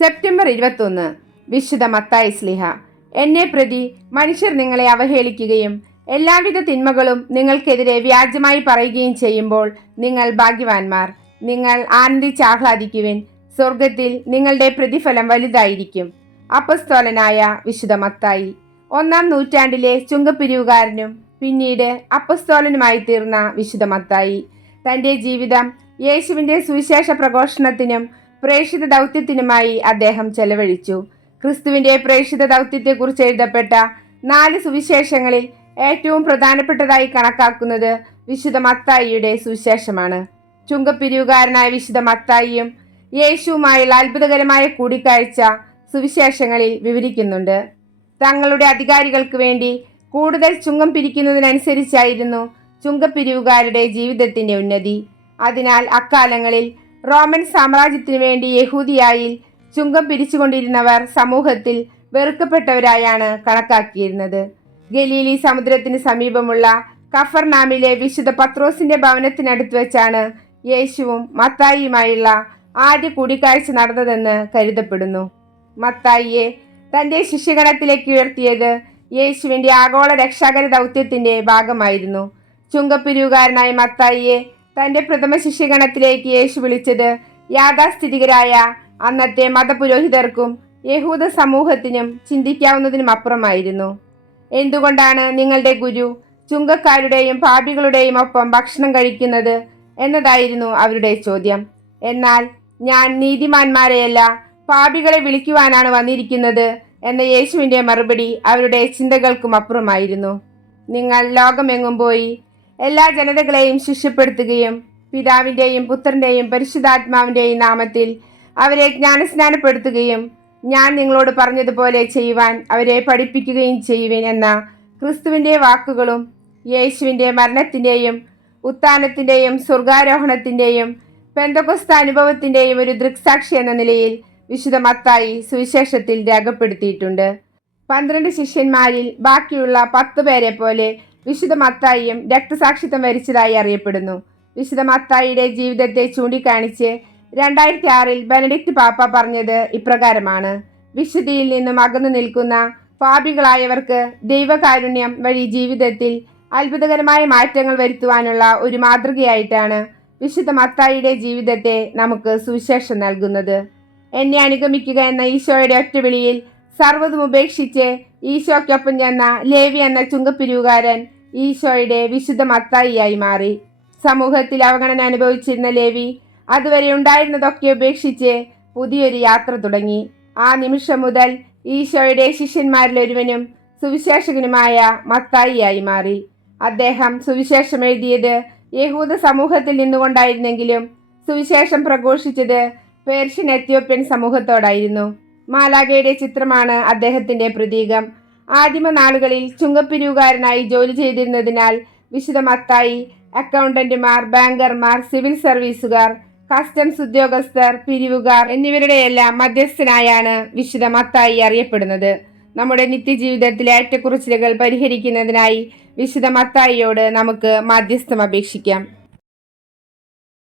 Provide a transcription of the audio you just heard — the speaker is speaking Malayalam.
സെപ്റ്റംബർ 21. വിശുദ്ധ മത്തായി ശ്ലീഹ. എന്നെ പ്രതി മനുഷ്യർ നിങ്ങളെ അവഹേളിക്കുകയും എല്ലാവിധ തിന്മകളും നിങ്ങൾക്കെതിരെ വ്യാജമായി പറയുകയും ചെയ്യുമ്പോൾ നിങ്ങൾ ഭാഗ്യവാന്മാർ. നിങ്ങൾ ആനന്ദിച്ചാഹ്ലാദിക്കുവിൻ, സ്വർഗത്തിൽ നിങ്ങളുടെ പ്രതിഫലം വലുതായിരിക്കും. അപ്പസ്തോലനായ വിശുദ്ധ മത്തായി. 1-ാം നൂറ്റാണ്ടിലെ ചുങ്കപ്പിരിവുകാരനും പിന്നീട് അപ്പസ്തോലനുമായി തീർന്ന വിശുദ്ധ മത്തായി തൻ്റെ ജീവിതം യേശുവിൻ്റെ സുവിശേഷ പ്രഘോഷണത്തിനും പ്രേക്ഷിത ദൗത്യത്തിനുമായി അദ്ദേഹം ചെലവഴിച്ചു. ക്രിസ്തുവിൻ്റെ പ്രേക്ഷിത ദൗത്യത്തെക്കുറിച്ച് എഴുതപ്പെട്ട 4 സുവിശേഷങ്ങളിൽ ഏറ്റവും പ്രധാനപ്പെട്ടതായി കണക്കാക്കുന്നത് വിശുദ്ധ മത്തായിയുടെ സുവിശേഷമാണ്. ചുങ്കപ്പിരിവുകാരനായ വിശുദ്ധ മത്തായിയും യേശുവുമായുള്ള അത്ഭുതകരമായ കൂടിക്കാഴ്ച സുവിശേഷങ്ങളിൽ വിവരിക്കുന്നുണ്ട്. തങ്ങളുടെ അധികാരികൾക്ക് വേണ്ടി കൂടുതൽ ചുങ്കം പിരിക്കുന്നതിനനുസരിച്ചായിരുന്നു ചുങ്കപ്പിരിവുകാരുടെ ജീവിതത്തിൻ്റെ ഉന്നതി. അതിനാൽ അക്കാലങ്ങളിൽ റോമൻ സാമ്രാജ്യത്തിനു വേണ്ടി യഹൂദിയായിൽ ചുങ്കം പിരിച്ചുകൊണ്ടിരുന്നവർ സമൂഹത്തിൽ വെറുക്കപ്പെട്ടവരായാണ് കണക്കാക്കിയിരുന്നത്. ഗലീലി സമുദ്രത്തിന് സമീപമുള്ള കഫർനാമിലെ വിശുദ്ധ പത്രോസിന്റെ ഭവനത്തിനടുത്ത് വെച്ചാണ് യേശുവും മത്തായിയുമായുള്ള ആദ്യ കൂടിക്കാഴ്ച നടന്നതെന്ന് കരുതപ്പെടുന്നു. മത്തായിയെ തൻ്റെ ശിഷ്യഗണത്തിലേക്ക് ഉയർത്തിയത് യേശുവിൻ്റെ ആഗോള രക്ഷാകര ദൗത്യത്തിന്റെ ഭാഗമായിരുന്നു. ചുങ്കപ്പിരിവുകാരനായ മത്തായിയെ തൻ്റെ പ്രഥമ ശിഷ്യഗണത്തിലേക്ക് യേശു വിളിച്ചത് യാഥാസ്ഥിതികരായ അന്നത്തെ മതപുരോഹിതർക്കും യഹൂദ സമൂഹത്തിനും ചിന്തിക്കാവുന്നതിനും അപ്പുറമായിരുന്നു. എന്തുകൊണ്ടാണ് നിങ്ങളുടെ ഗുരു ചുങ്കക്കാരുടെയും പാപികളുടെയും ഒപ്പം ഭക്ഷണം കഴിക്കുന്നത് എന്നതായിരുന്നു അവരുടെ ചോദ്യം. എന്നാൽ ഞാൻ നീതിമാന്മാരെയല്ല പാപികളെ വിളിക്കുവാനാണ് വന്നിരിക്കുന്നത് എന്ന യേശുവിൻ്റെ മറുപടി അവരുടെ ചിന്തകൾക്കും അപ്പുറമായിരുന്നു. നിങ്ങൾ ലോകമെങ്ങും പോയി എല്ലാ ജനതകളെയും ശിഷ്യപ്പെടുത്തുകയും പിതാവിൻ്റെയും പുത്രൻ്റെയും പരിശുദ്ധാത്മാവിൻ്റെയും നാമത്തിൽ അവരെ ജ്ഞാനസ്നാനപ്പെടുത്തുകയും ഞാൻ നിങ്ങളോട് പറഞ്ഞതുപോലെ ചെയ്യുവാൻ അവരെ പഠിപ്പിക്കുകയും ചെയ്യുവിൻ എന്ന ക്രിസ്തുവിൻ്റെ വാക്കുകളും യേശുവിൻ്റെ മരണത്തിൻ്റെയും ഉത്ഥാനത്തിൻ്റെയും സ്വർഗാരോഹണത്തിൻ്റെയും പെന്തക്കോസ്ത അനുഭവത്തിൻ്റെയും ഒരു ദൃക്സാക്ഷി എന്ന നിലയിൽ വിശുദ്ധ മത്തായി സുവിശേഷത്തിൽ രേഖപ്പെടുത്തിയിട്ടുണ്ട്. 12 ശിഷ്യന്മാരിൽ ബാക്കിയുള്ള 10 പേരെ പോലെ വിശുദ്ധ മത്തായിയും രക്തസാക്ഷിത്വം വരിച്ചതായി അറിയപ്പെടുന്നു. വിശുദ്ധ മത്തായിയുടെ ജീവിതത്തെ ചൂണ്ടിക്കാണിച്ച് 2006 ബെനഡിക്റ്റ് പാപ്പ പറഞ്ഞത് ഇപ്രകാരമാണ്: വിശുദ്ധിയിൽ നിന്നും അകന്നു നിൽക്കുന്ന പാപികളായവർക്ക് ദൈവകാരുണ്യം വഴി ജീവിതത്തിൽ അത്ഭുതകരമായ മാറ്റങ്ങൾ വരുത്തുവാനുള്ള ഒരു മാതൃകയായിട്ടാണ് വിശുദ്ധ മത്തായിയുടെ ജീവിതത്തെ നമുക്ക് സുവിശേഷം നൽകുന്നത്. എന്നെ അനുഗമിക്കുക എന്ന ഈശോയുടെ ഒറ്റവിളിയിൽ സർവ്വതും ഉപേക്ഷിച്ച് ഈശോയ്ക്കൊപ്പം ചെന്ന ലേവി എന്ന ചുങ്കപ്പിരിവുകാരൻ ഈശോയുടെ വിശുദ്ധ മത്തായിയായി മാറി. സമൂഹത്തിൽ അവഗണന അനുഭവിച്ചിരുന്ന ലേവി അതുവരെ ഉണ്ടായിരുന്നതൊക്കെ ഉപേക്ഷിച്ച് പുതിയൊരു യാത്ര തുടങ്ങി. ആ നിമിഷം മുതൽ ഈശോയുടെ ശിഷ്യന്മാരിലൊരുവനും സുവിശേഷകനുമായ മത്തായിയായി മാറി. അദ്ദേഹം സുവിശേഷം എഴുതിയത് യഹൂദ സമൂഹത്തിൽ നിന്നുകൊണ്ടായിരുന്നെങ്കിലും സുവിശേഷം പ്രഘോഷിച്ചത് പേർഷ്യൻ എത്യോപ്യൻ സമൂഹത്തോടായിരുന്നു. മാലാഖയുടെ ചിത്രമാണ് അദ്ദേഹത്തിന്റെ പ്രതീകം. ആദിമ നാളുകളിൽ ചുങ്കപ്പിരിവുകാരനായി ജോലി ചെയ്തിരുന്നതിനാൽ വിശുദ്ധ മത്തായി അക്കൗണ്ടന്റുമാർ, ബാങ്കർമാർ, സിവിൽ സർവീസുകാർ, കസ്റ്റംസ് ഉദ്യോഗസ്ഥർ, പിരിവുകാർ എന്നിവരുടെയെല്ലാം മധ്യസ്ഥനായാണ് വിശുദ്ധ മത്തായി അറിയപ്പെടുന്നത്. നമ്മുടെ നിത്യജീവിതത്തിലെ ഏറ്റക്കുറച്ചിലുകൾ പരിഹരിക്കുന്നതിനായി വിശുദ്ധ മത്തായിയോട് നമുക്ക് മാധ്യസ്ഥം അപേക്ഷിക്കാം.